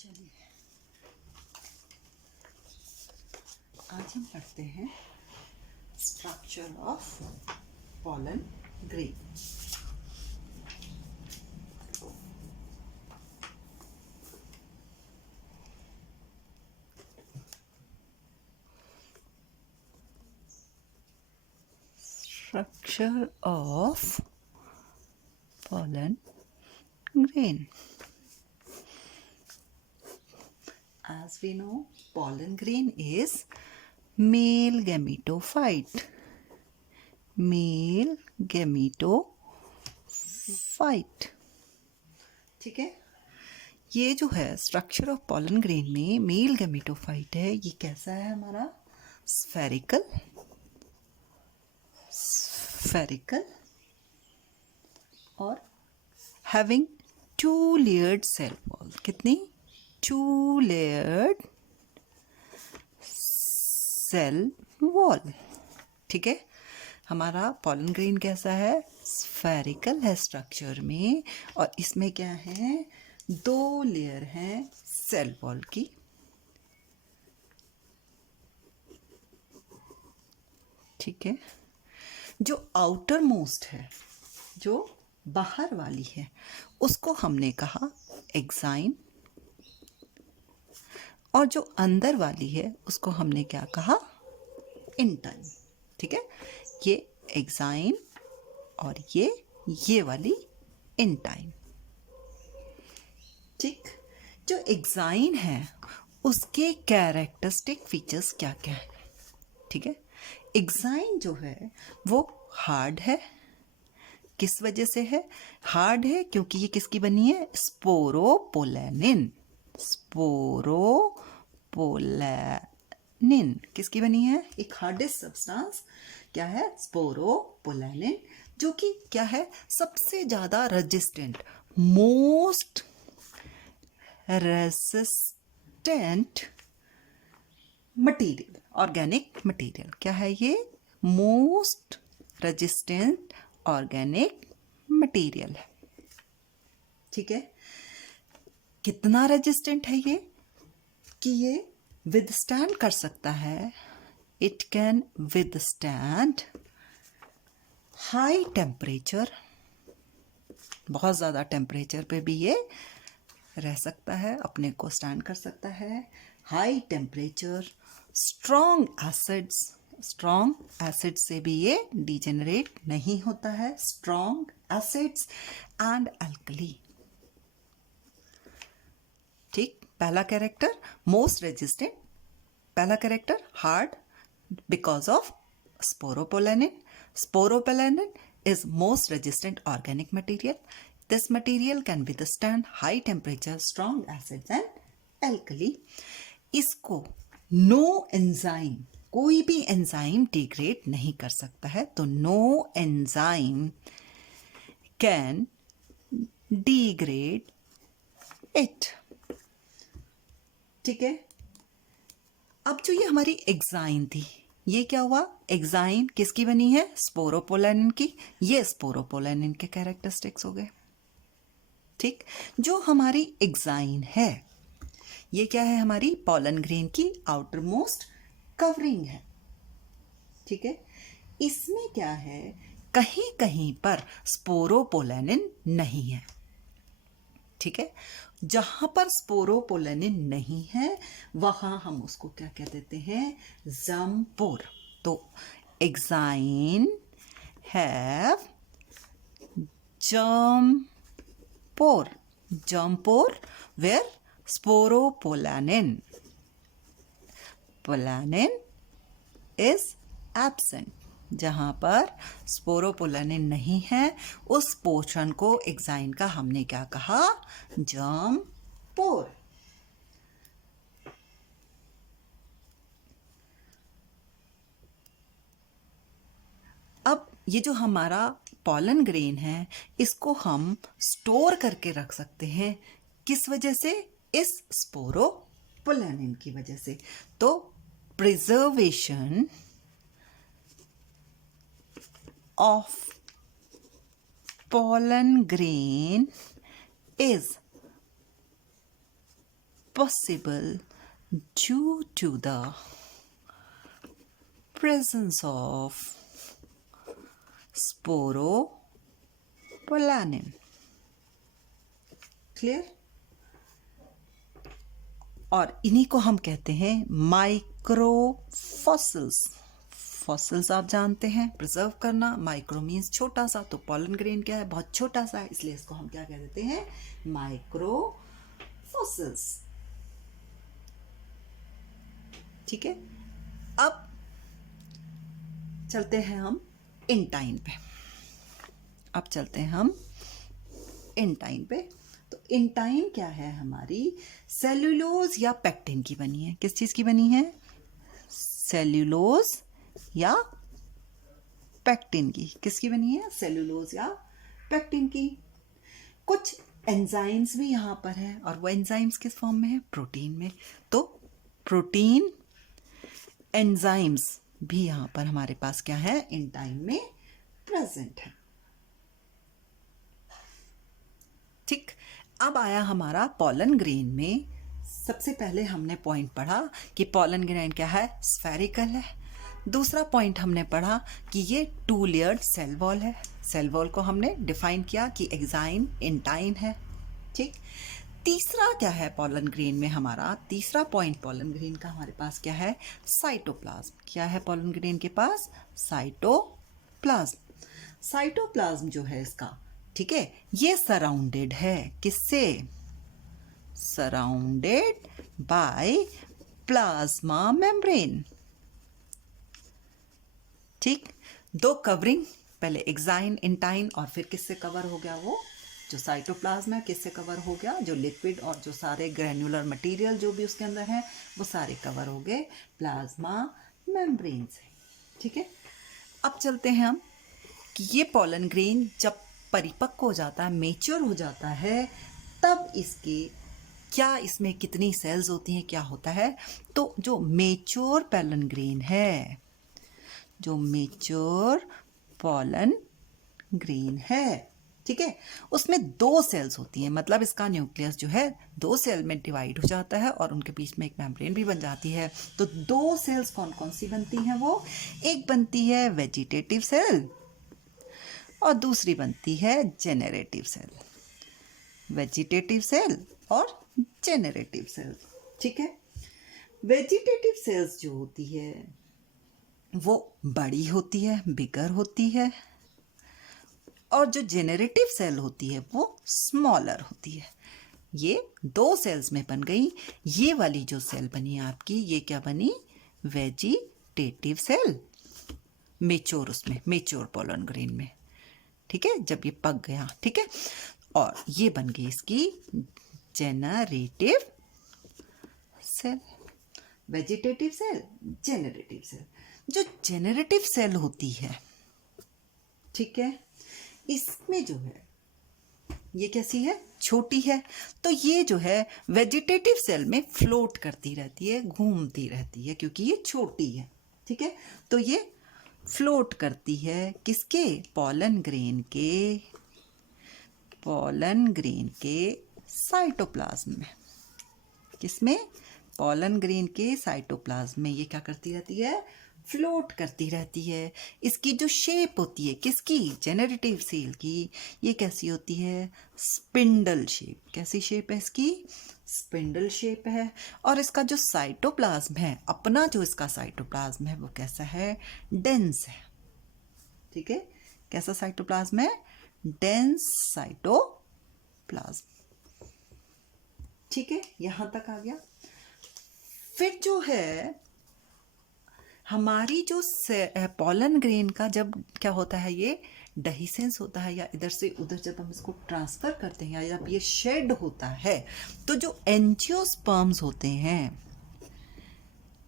चलिए आज हम पढ़ते हैं structure of pollen grain. Structure of pollen grain. As we know, pollen grain is male gametophyte. Male gametophyte. ठीक है, ये जो है स्ट्रक्चर ऑफ पॉलन ग्रेन में मेल गैमेटोफाइट है। ये कैसा है हमारा? स्फेरिकल और हैविंग 2 लेयर्ड सेल वॉल। कितनी? 2 लेयर्ड सेल वॉल। ठीक है, हमारा पॉलन ग्रेन कैसा है? स्फेरिकल है स्ट्रक्चर में, और इसमें क्या है? 2 लेयर हैं सेल वॉल की। ठीक है, जो आउटर मोस्ट है, जो बाहर वाली है, उसको हमने कहा एक्साइन, और जो अंदर वाली है उसको हमने क्या कहा? इंटाइन। ठीक है, ये एक्साइन और ये वाली इंटाइन। ठीक, जो एक्साइन है उसके कैरेक्टरिस्टिक फीचर्स क्या क्या है? ठीक है, एक्साइन जो है वो हार्ड है। किस वजह से है हार्ड है? क्योंकि ये किसकी बनी है? स्पोरोपोलेनिन। स्पोरोपोलेनिन किसकी बनी है? एक हार्डेस्ट सब्सटेंस क्या है? स्पोरोपोलेनिन, जो कि क्या है? सबसे ज्यादा resistant, most resistant material, organic material. क्या है ये? मोस्ट रेजिस्टेंट ऑर्गेनिक मटेरियल है। ठीक है, कितना रेजिस्टेंट है ये? कि ये विदस्टैंड कर सकता है, it can withstand high temperature. बहुत ज़्यादा टेम्परेचर पे भी ये रह सकता है, अपने को स्टैंड कर सकता है। हाई टेम्परेचर, स्ट्रॉन्ग एसिड से भी ये डिजेनरेट नहीं होता है। Strong acids and alkali. ठीक, पहला कैरेक्टर मोस्ट रेजिस्टेंट, पहला character hard because of sporopollenin. Sporopollenin is most resistant organic material. This material can withstand high temperature, strong acids and alkali. इसको नो एंजाइम, कोई भी enzyme degrade नहीं कर सकता है, तो no enzyme can degrade it. ठीक है, अब जो ये हमारी एक्साइन थी, ये क्या हुआ? एक्साइन किसकी बनी है? स्पोरोपोलेनिन की। ये स्पोरोपोलेनिन के कैरेक्टरिस्टिक्स हो गए। ठीक, जो हमारी एक्साइन है ये क्या है? हमारी पॉलन ग्रेन की आउटर मोस्ट कवरिंग है। ठीक है, इसमें क्या है? कहीं कहीं पर स्पोरोपोलेनिन नहीं है। ठीक है, जहां पर स्पोरोपोलेनिन नहीं है वहां हम उसको क्या कह देते हैं? जम्पोर। तो exine have germ pore, germ pore where sporopollenin is absent. जहां पर स्पोरोपोलेनिन नहीं है उस पोर्शन को एक्साइन का हमने क्या कहा? जम्पोर। अब ये जो हमारा पॉलन ग्रेन है इसको हम स्टोर करके रख सकते हैं। किस वजह से? इस स्पोरोपोलेनिन की वजह से। तो preservation of pollen grain is possible due to the presence of sporopolanin. Clear? और इन्हीं को हम कहते हैं माइक्रो फॉसिल्स. फॉसिल्स आप जानते हैं, प्रिजर्व करना. माइक्रो मीन्स छोटा सा, तो पॉलन ग्रेन क्या है? बहुत छोटा सा है, इसलिए इसको हम क्या कह देते हैं? Micro fossils. ठीक है, अब चलते हैं हम इंटाइन पे. अब चलते हैं हम इंटाइन पे. तो इंटाइन क्या है? हमारी सेल्यूलोज या पेक्टिन की बनी है. किस चीज की बनी है? सेल्यूलोज या पेक्टिन की. किसकी बनी है? सेल्यूलोज या पेक्टिन की. कुछ एंजाइम्स भी यहां पर है, और वो एंजाइम्स किस फॉर्म में है? प्रोटीन में. तो प्रोटीन एंजाइम्स भी यहां पर हमारे पास क्या है? इंटाइन में प्रेजेंट है. ठीक. अब आया हमारा पॉलन ग्रेन में. सबसे पहले हमने पॉइंट पढ़ा कि पॉलन ग्रेन क्या है? स्फेरिकल है. दूसरा पॉइंट हमने पढ़ा कि ये 2 लेयर्ड सेल वॉल है. सेल वॉल को हमने डिफाइन किया कि एक्साइन इंटाइन है. ठीक. तीसरा क्या है पॉलन ग्रेन में? हमारा तीसरा पॉइंट पॉलन ग्रेन का हमारे पास क्या है? साइटोप्लाज्म. क्या है पॉलन ग्रेन के पास? साइटोप्लाज्म. साइटोप्लाज्म जो है इसका, ठीक है, ये सराउंडेड है. किससे? Surrounded by plasma membrane. ठीक. 2 कवरिंग, पहले एक्साइन इंटाइन, और फिर किससे कवर हो गया? वो जो साइटोप्लाज्म है किससे कवर हो गया? जो लिक्विड और जो सारे ग्रैन्युलर मटेरियल जो भी उसके अंदर है वो सारे कवर हो गए प्लाज्मा मेम्ब्रेन से. ठीक है. अब चलते हैं हम कि ये पॉलन ग्रेन जब परिपक्व हो जाता है, मेच्योर हो जाता है, तब इसके क्या, इसमें कितनी सेल्स होती हैं, क्या होता है? तो जो मेच्योर पॉलन ग्रेन है, जो मेच्योर पॉलन ग्रेन है, ठीक है, उसमें 2 सेल्स होती हैं. मतलब इसका न्यूक्लियस जो है 2 सेल में डिवाइड हो जाता है और उनके बीच में एक मेम्ब्रेन भी बन जाती है. तो 2 सेल्स कौन कौन सी बनती हैं? वो एक बनती है वेजिटेटिव सेल और दूसरी बनती है जेनरेटिव सेल. वेजिटेटिव सेल और जेनरेटिव सेल. ठीक है. वेजिटेटिव सेल्स जो होती है वो बड़ी होती है, बिगर होती है, और जो जेनरेटिव सेल होती है वो स्मॉलर होती है. ये 2 सेल्स में बन गई. ये वाली जो सेल बनी आपकी, ये क्या बनी? Vegetative cell. मेच्योर, उसमें मेच्योर पॉलन ग्रेन में. ठीक है, जब ये पक गया. ठीक है. और ये बन गई इसकी generative cell. Vegetative cell, generative cell. जो जेनरेटिव सेल होती है, ठीक है, इसमें जो है ये कैसी है? छोटी है. तो ये जो है वेजिटेटिव सेल में फ्लोट करती रहती है, घूमती रहती है, क्योंकि ये छोटी है. ठीक है. तो ये फ्लोट करती है किसके? पॉलन ग्रेन के, पॉलन ग्रेन के साइटोप्लाज्म में. किसमें? पॉलन ग्रेन के साइटोप्लाज्म में ये क्या करती रहती है? फ्लोट करती रहती है. इसकी जो शेप होती है किसकी? जेनरेटिव सेल की. ये कैसी होती है? Spindle shape. कैसी शेप है इसकी? स्पिंडल शेप है. और इसका जो साइटोप्लाज्म है, अपना जो इसका साइटोप्लाज्म है, वो कैसा है? डेंस है. ठीक है. कैसा साइटोप्लाज्म है? Dense cytoplasm. ठीक है, यहां तक आ गया. फिर जो है हमारी जो पॉलन ग्रेन का जब क्या होता है, ये डहीसेंस होता है, या इधर से उधर जब हम इसको ट्रांसफर करते हैं, या जब ये शेड होता है, तो जो एंजियोस्पर्म्स होते हैं,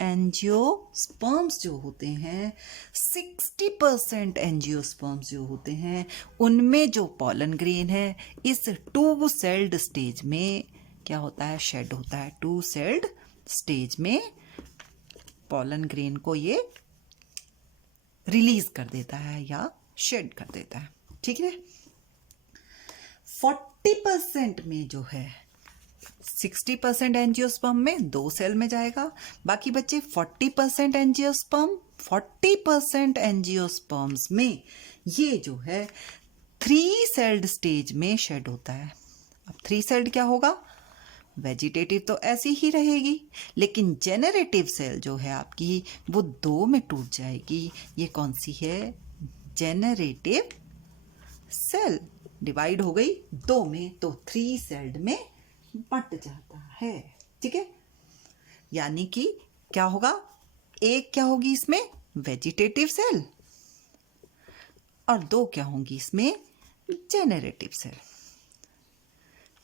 एंजियोस्पर्म्स जो होते हैं, 60% एंजियोस्पर्म्स जो होते हैं, उनमें जो पॉलन ग्रेन है, इस 2 सेल्ड स्टेज में क्या होता है? शेड होता है. 2 सेल्ड स्टेज में पॉलन ग्रेन को ये रिलीज कर देता है या शेड कर देता है. ठीक है. 40% में जो है 60% एंजियोस्पर्म में 2 सेल में जाएगा, बाकी बच्चे 40% एंजियोस्पर्म, 40% एंजियोस्पर्म्स में ये जो है 3 सेल्ड स्टेज में शेड होता है। अब 3 सेल्ड क्या होगा? वेजिटेटिव तो ऐसी ही रहेगी, लेकिन जेनरेटिव सेल जो है आपकी वो 2 में टूट जाएगी। ये कौन सी है? जेनरेटिव सेल डिवाइड हो गई 2 में, तो 3 सेल्ड में बट जाता है। ठीक है, यानी कि क्या होगा? एक क्या होगी इसमें? वेजिटेटिव सेल, और 2 क्या होंगी इसमें? Generative cell.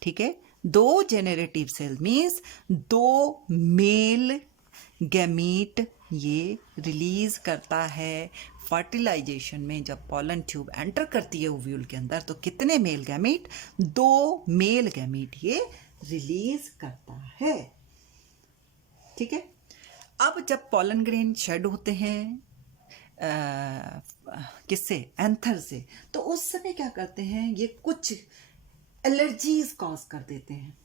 ठीक है, 2 generative cell means 2 male gamete ये रिलीज करता है फर्टिलाइजेशन में। जब पॉलन ट्यूब एंटर करती है ओव्यूल के अंदर, तो कितने मेल गैमीट? 2 मेल गैमीट ये रिलीज करता है। ठीक है, अब जब पॉलन ग्रेन शेड होते हैं किससे? एंथर से, तो उस समय क्या करते हैं? ये कुछ एलर्जीज कॉज कर देते हैं।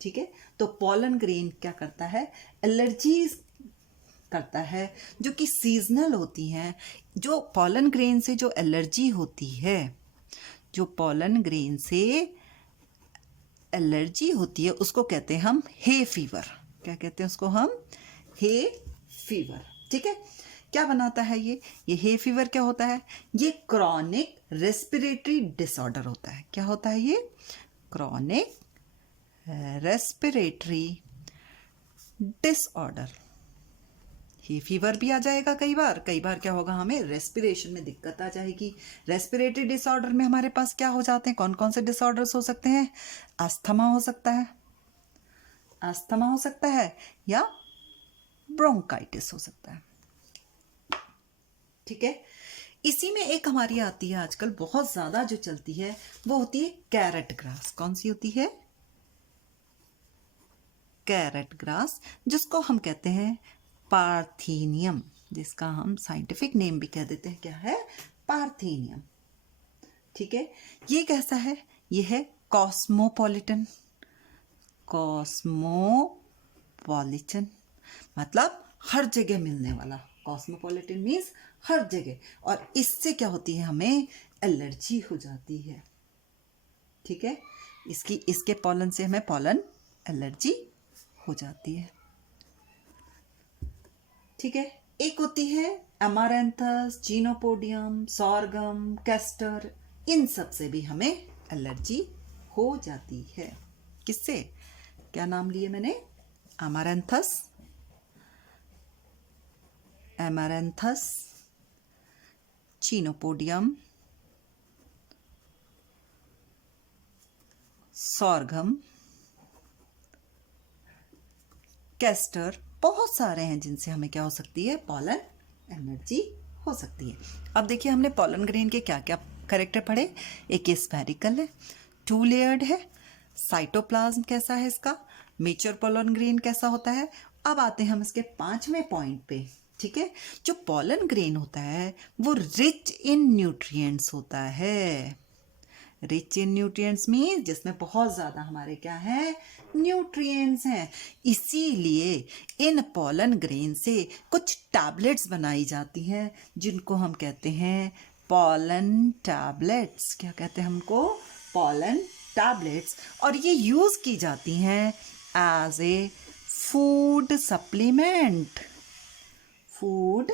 ठीक है, तो पॉलन ग्रेन क्या करता है? एलर्जीज करता है, जो कि सीजनल होती हैं। जो पॉलन ग्रेन से जो एलर्जी होती है, जो पॉलन ग्रेन से एलर्जी होती है, उसको कहते हैं हम हे फीवर। क्या कहते हैं उसको हम? Hay fever. ठीक है, क्या बनाता है ये हे फीवर क्या होता है? ये क्रॉनिक रेस्पिरेटरी डिसऑर्डर होता है। क्या होता है ये? Chronic respiratory disorder. Hay fever भी आ जाएगा कई बार क्या होगा? हमें रेस्पिरेशन में दिक्कत आ जाएगी। रेस्पिरेटरी डिसऑर्डर में हमारे पास क्या हो जाते हैं? कौन कौन से डिसऑर्डर्स हो सकते हैं? अस्थमा हो सकता है, अस्थमा हो सकता है, या ब्रोंकाइटिस हो सकता है। ठीक है, इसी में एक हमारी आती है आजकल बहुत ज्यादा जो चलती है, वो होती है कैरेट ग्रास। कौन सी होती है? कैरेट ग्रास, जिसको हम कहते हैं पार्थेनियम, जिसका हम साइंटिफिक नेम भी कह देते हैं। क्या है? पार्थेनियम। ठीक है, ये कैसा है? ये है कॉस्मोपॉलिटन। कॉस्मोपॉलिटन मतलब हर जगह मिलने वाला। कॉस्मोपॉलिटन मीन्स हर जगह, और इससे क्या होती है? हमें एलर्जी हो जाती है। ठीक है, इसके पॉलन से हमें पॉलन एलर्जी हो जाती है। ठीक है, एक होती है अमारैंथस, जीनोपोडियम, सॉर्गम, कैस्टर। इन सब से भी हमें एलर्जी हो जाती है। किससे? क्या नाम लिए मैंने? अमारैंथस, एमारैंथस, चीनोपोडियम, सॉर्गम, कैस्टर। बहुत सारे हैं जिनसे हमें क्या हो सकती है? पॉलन एलर्जी हो सकती है। अब देखिए, हमने पॉलन ग्रेन के क्या क्या कैरेक्टर पढ़े। एक ये स्फेरिकल है, 2 लेयर्ड है, साइटोप्लाज्म कैसा है इसका, मेच्योर पॉलन ग्रेन कैसा होता है। अब आते हैं हम इसके 5वें पॉइंट पे। ठीक है, जो पॉलन ग्रेन होता है वो रिच इन न्यूट्रिएंट्स होता है। रिच इन न्यूट्रिएंट्स मीन्स जिसमें बहुत ज़्यादा हमारे क्या है? न्यूट्रिएंट्स हैं। इसीलिए इन पॉलन ग्रेन से कुछ टैबलेट्स बनाई जाती हैं, जिनको हम कहते हैं पॉलन टैबलेट्स। क्या कहते हैं हमको? Pollen tablets. और ये यूज़ की जाती हैं as a food supplement. Food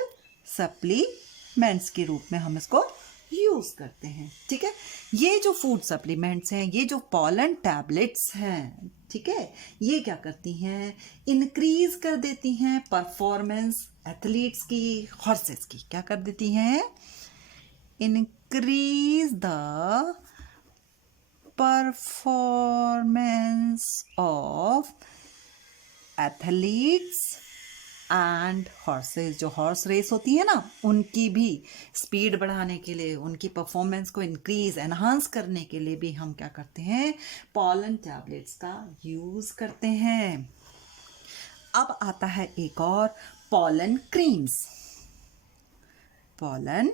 supplements के रूप में हम इसको यूज करते हैं। ठीक है, ये जो फूड सप्लीमेंट्स हैं, ये जो पॉलन टैबलेट्स हैं, ठीक है, ये क्या करती हैं? इंक्रीज कर देती हैं परफॉर्मेंस एथलीट्स की, हॉर्सेस की। क्या कर देती हैं? Increase the performance of athletes and horses. जो हॉर्स रेस होती है ना, उनकी भी स्पीड बढ़ाने के लिए, उनकी परफॉर्मेंस को इंक्रीज एनहांस करने के लिए भी हम क्या करते हैं? पॉलन टैबलेट्स का यूज करते हैं। अब आता है एक और, pollen creams. Pollen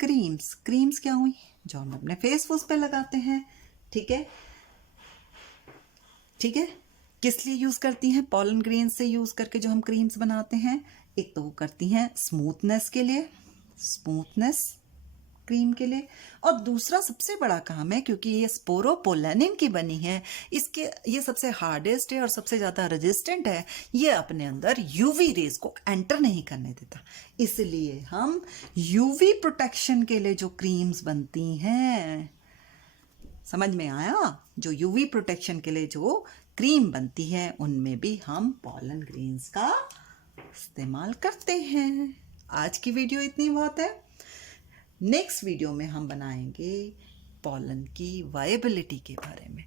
creams. Creams क्या हुई? जो हम अपने फेस फूस पे लगाते हैं। ठीक है, ठीक है। किस लिए यूज करती हैं? पॉलन ग्रेन से यूज करके जो हम क्रीम्स बनाते हैं, एक तो वो करती हैं स्मूथनेस के लिए, स्मूथनेस क्रीम के लिए, और दूसरा सबसे बड़ा काम है, क्योंकि ये स्पोरोपोलेनिन की बनी है, इसके ये सबसे हार्डेस्ट है और सबसे ज्यादा रेजिस्टेंट है, ये अपने अंदर यूवी रेज को एंटर नहीं करने देता। इसलिए हम यूवी प्रोटेक्शन के लिए जो क्रीम्स बनती हैं, समझ में आया? जो यूवी प्रोटेक्शन के लिए जो क्रीम बनती है उनमें भी हम पॉलन ग्रेन्स का इस्तेमाल करते हैं। आज की वीडियो इतनी बहुत है। नेक्स्ट वीडियो में हम बनाएंगे पॉलन की वायबिलिटी के बारे में।